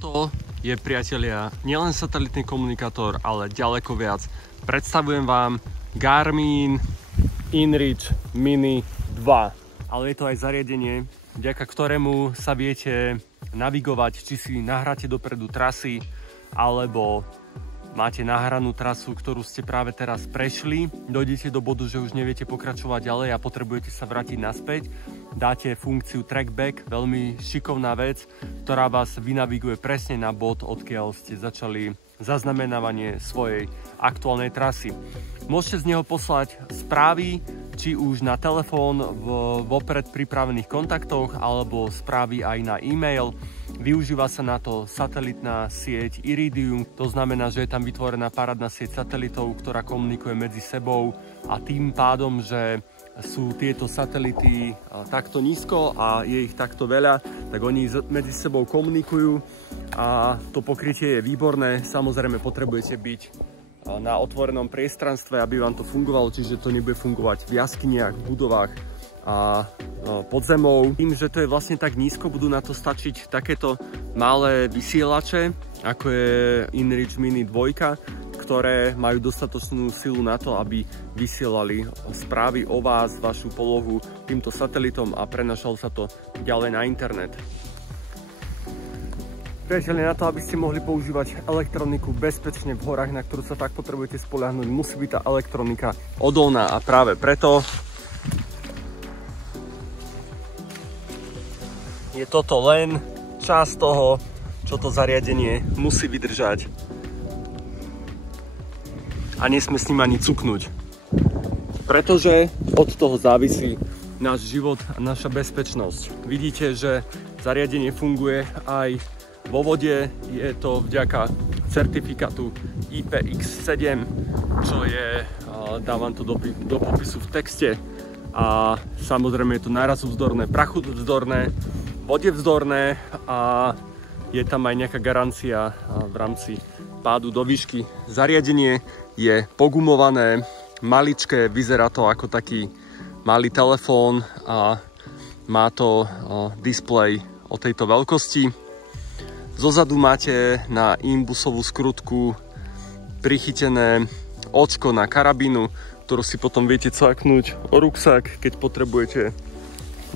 Toto je, priatelia, nielen satelitný komunikátor, ale ďaleko viac. Predstavujem vám Garmin InReach Mini 2. Ale je to aj zariadenie, vďaka ktorému sa viete navigovať, či si nahráte dopredu trasy, alebo máte nahranú trasu, ktorú ste práve teraz prešli. Dojdete do bodu, že už neviete pokračovať ďalej a potrebujete sa vrátiť naspäť. Dáte funkciu Trackback, veľmi šikovná vec, ktorá vás vynaviguje presne na bod, odkiaľ ste začali zaznamenávanie svojej aktuálnej trasy. Môžete z neho poslať správy, či už na telefón v vopred pripravených kontaktoch, alebo správy aj na e-mail. Využíva sa na to satelitná sieť Iridium, to znamená, že je tam vytvorená parádna sieť satelitov, ktorá komunikuje medzi sebou, a tým pádom, že sú tieto satelity takto nízko a je ich takto veľa, tak oni medzi sebou komunikujú a to pokrytie je výborné. Samozrejme potrebujete byť na otvorenom priestranstve, aby vám to fungovalo, čiže to nebude fungovať v jaskyniach, v budovách a pod zemou. Tým, že to je vlastne tak nízko, budú na to stačiť takéto malé vysielače, ako je InReach Mini 2, ktoré majú dostatočnú silu na to, aby vysielali správy o vás, vašu polohu týmto satelitom a prenašalo sa to ďalej na internet. Priatelia, na to, aby ste mohli používať elektroniku bezpečne v horách, na ktorú sa tak potrebujete spoľahnúť, musí byť tá elektronika odolná, a práve preto je toto len časť toho, čo to zariadenie musí vydržať. A nesme s ním ani cuknúť. Pretože od toho závisí náš život a naša bezpečnosť. Vidíte, že zariadenie funguje aj vo vode. Je to vďaka certifikátu IPX7, čo je, dávam to do popisu v texte. A samozrejme je to nárazovzdorné, prachuvzdorné, vodevzdorné a je tam aj nejaká garancia v rámci pádu do výšky. Zariadenie je pogumované, maličké, vyzerá to ako taký malý telefón a má to displej o tejto veľkosti. Zozadu máte na imbusovú skrutku prichytené očko na karabínu, ktorú si potom viete cvaknúť o ruksak, keď potrebujete.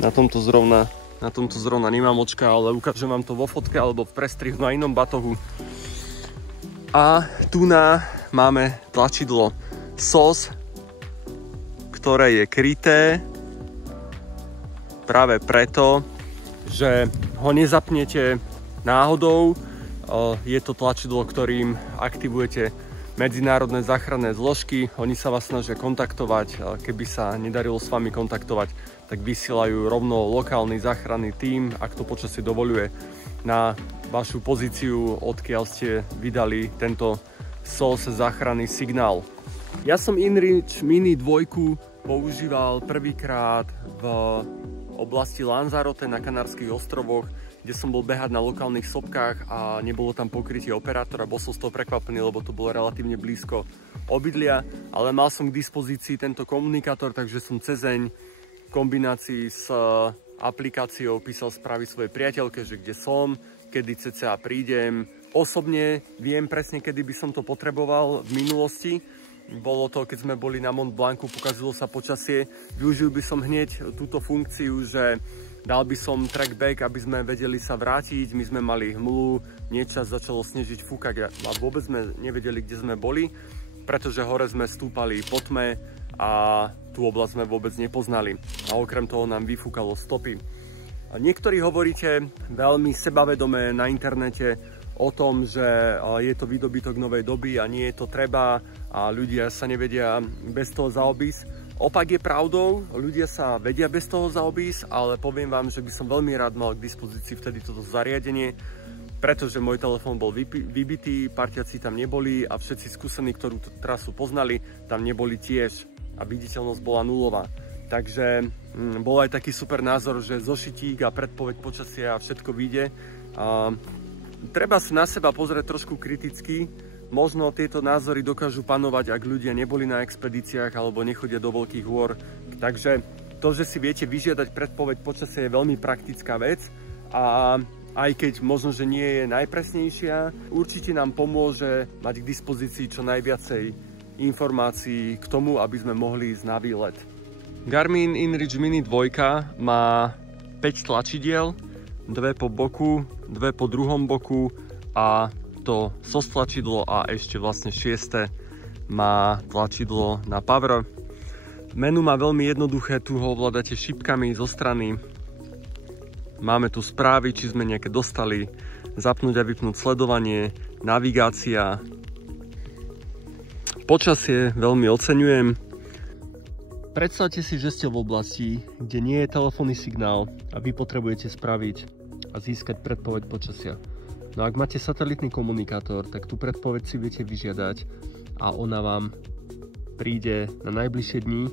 Na tomto zrovna nemám očka, ale ukážem vám to vo fotke alebo v prestrihu na inom batohu. A tu máme tlačidlo SOS, ktoré je kryté práve preto, že ho nezapnete náhodou. Je to tlačidlo, ktorým aktivujete medzinárodné záchranné zložky. Oni sa vás snažia kontaktovať. Keby sa nedarilo s vami kontaktovať, tak vysielajú rovno lokálny záchranný tím, ak to počasie dovoľuje, na vašu pozíciu, odkiaľ ste vydali tento SOS záchranný signál. Ja som InReach Mini 2 používal prvýkrát v oblasti Lanzarote na Kanárskych ostrovoch, kde som bol behať na lokálnych sopkách a nebolo tam pokrytie operátora. Bol som z toho prekvapený, lebo to bolo relatívne blízko obydlia, ale mal som k dispozícii tento komunikátor, takže som cezeň v kombinácii s aplikáciou písal správy svojej priateľke, že kde som, kedy cca prídem. Osobne viem presne, kedy by som to potreboval v minulosti. Bolo to, keď sme boli na Mont Blancu, pokazilo sa počasie. Využil by som hneď túto funkciu, že dal by som trackback, aby sme vedeli sa vrátiť. My sme mali hmlu, niečas začalo snežiť, fúkať a vôbec sme nevedeli, kde sme boli, pretože hore sme stúpali po tme a tú oblasť sme vôbec nepoznali. A okrem toho nám vyfúkalo stopy. A niektorí hovoríte veľmi sebavedomé na internete o tom, že je to výdobytok novej doby a nie je to treba a ľudia sa nevedia bez toho zaobísť. Opak je pravdou, ľudia sa vedia bez toho zaobísť, ale poviem vám, že by som veľmi rád mal k dispozícii vtedy toto zariadenie, pretože môj telefón bol vybitý, parťaci tam neboli a všetci skúsení, ktorú trasu poznali, tam neboli tiež a viditeľnosť bola nulová. Takže bol aj taký super názor, že zošitík a predpoveď počasia a všetko vyjde. Treba sa na seba pozrieť trošku kriticky. Možno tieto názory dokážu panovať, ak ľudia neboli na expedíciách alebo nechodia do veľkých hôr. Takže to, že si viete vyžiadať predpoveď počasia, je veľmi praktická vec a aj keď možno, že nie je najpresnejšia, určite nám pomôže mať k dispozícii čo najviacej informácií k tomu, aby sme mohli ísť na výlet. Garmin InReach Mini 2 má 5 tlačidiel, 2 po boku, 2 po druhom boku a to SOS tlačidlo a ešte vlastne 6. má tlačidlo na power. Menu má veľmi jednoduché, tu ho ovládate šipkami zo strany. Máme tu správy, či sme nejaké dostali, zapnúť a vypnúť sledovanie, navigácia. Počasie veľmi oceňujem. Predstavte si, že ste v oblasti, kde nie je telefónny signál a vy potrebujete spraviť a získať predpoveď počasia. No ak máte satelitný komunikátor, tak tú predpoveď si viete vyžiadať a ona vám príde na najbližšie dni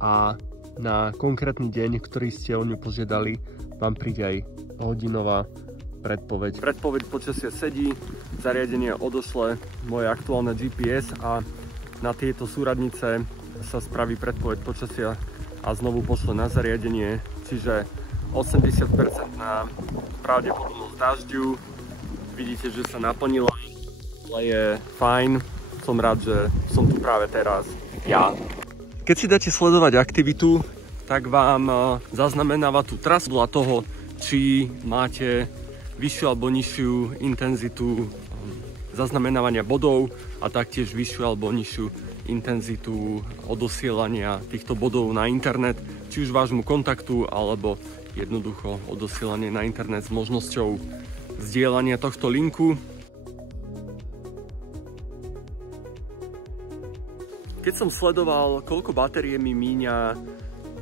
a na konkrétny deň, ktorý ste o ňu požiadali, vám príde aj hodinová predpoveď. Predpoveď počasia sedí, zariadenie odošle moje aktuálne GPS a na tieto súradnice sa spraví predpoveď počasia a znovu pošle na zariadenie, čiže 80% na pravdepodobnosť dažďu. Vidíte, že sa naplnilo, ale je fajn. Som rád, že som tu práve teraz ja. Keď si dáte sledovať aktivitu, tak vám zaznamenáva tú trasu podľa toho, či máte vyššiu alebo nižšiu intenzitu zaznamenávania bodov a taktiež vyššiu alebo nižšiu intenzitu odosielania týchto bodov na internet, či už vášmu kontaktu alebo jednoducho odosielanie na internet s možnosťou zdieľania tohto linku. Keď som sledoval, koľko batérie mi míňa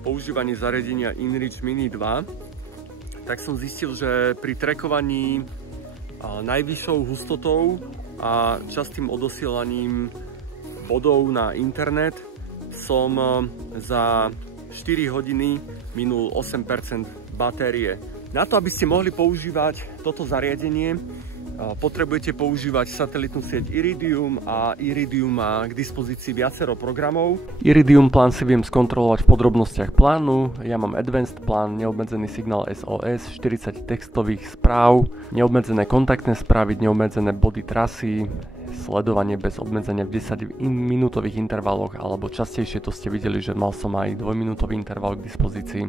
používanie zariadenia InReach Mini 2, tak som zistil, že pri trackovaní najvyššou hustotou a častým odosielaním bodov na internet som za 4 hodiny minul 8% batérie. Na to, aby ste mohli používať toto zariadenie, potrebujete používať satelitnú sieť Iridium a Iridium má k dispozícii viacero programov. Iridium plán si viem skontrolovať v podrobnostiach plánu. Ja mám Advanced plán, neobmedzený signál SOS, 40 textových správ, neobmedzené kontaktné správy, neobmedzené body trasy, sledovanie bez obmedzenia v 10-minútových intervaloch, alebo častejšie to ste videli, že mal som aj 2-minútový interval k dispozícii.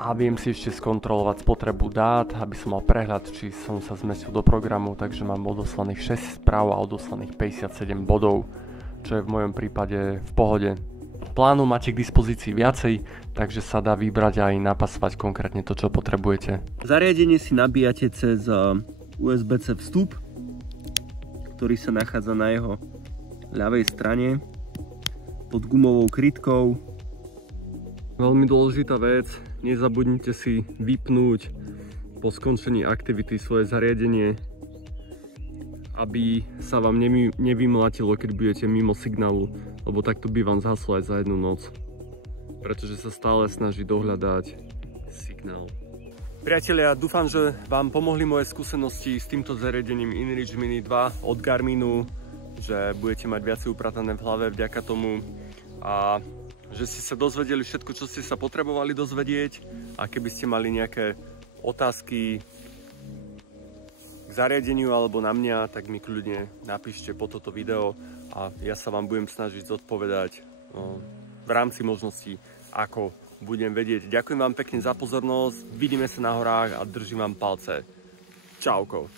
A viem si ešte skontrolovať spotrebu dát, aby som mal prehľad, či som sa zmestil do programu, takže mám odoslaných 6 správ a odoslaných 57 bodov, čo je v mojom prípade v pohode. Plánu máte k dispozícii viacej, takže sa dá vybrať aj napasovať konkrétne to, čo potrebujete. Zariadenie si nabíjate cez USB-C vstup, ktorý sa nachádza na jeho ľavej strane pod gumovou krytkou. Veľmi dôležitá vec, nezabudnite si vypnúť po skončení aktivity svoje zariadenie, aby sa vám nevymlatilo, keď budete mimo signálu, lebo takto by vám zhaslo aj za jednu noc, pretože sa stále snaží dohľadať signál. Priatelia, dúfam, že vám pomohli moje skúsenosti s týmto zariadením InReach Mini 2 od Garminu, že budete mať viacej upratané v hlave vďaka tomu a že ste sa dozvedeli všetko, čo ste sa potrebovali dozvedieť, a keby ste mali nejaké otázky k zariadeniu alebo na mňa, tak mi kľudne napíšte pod toto video a ja sa vám budem snažiť zodpovedať v rámci možností, ako budem vedieť. Ďakujem vám pekne za pozornosť, vidíme sa na horách a držím vám palce. Čauko.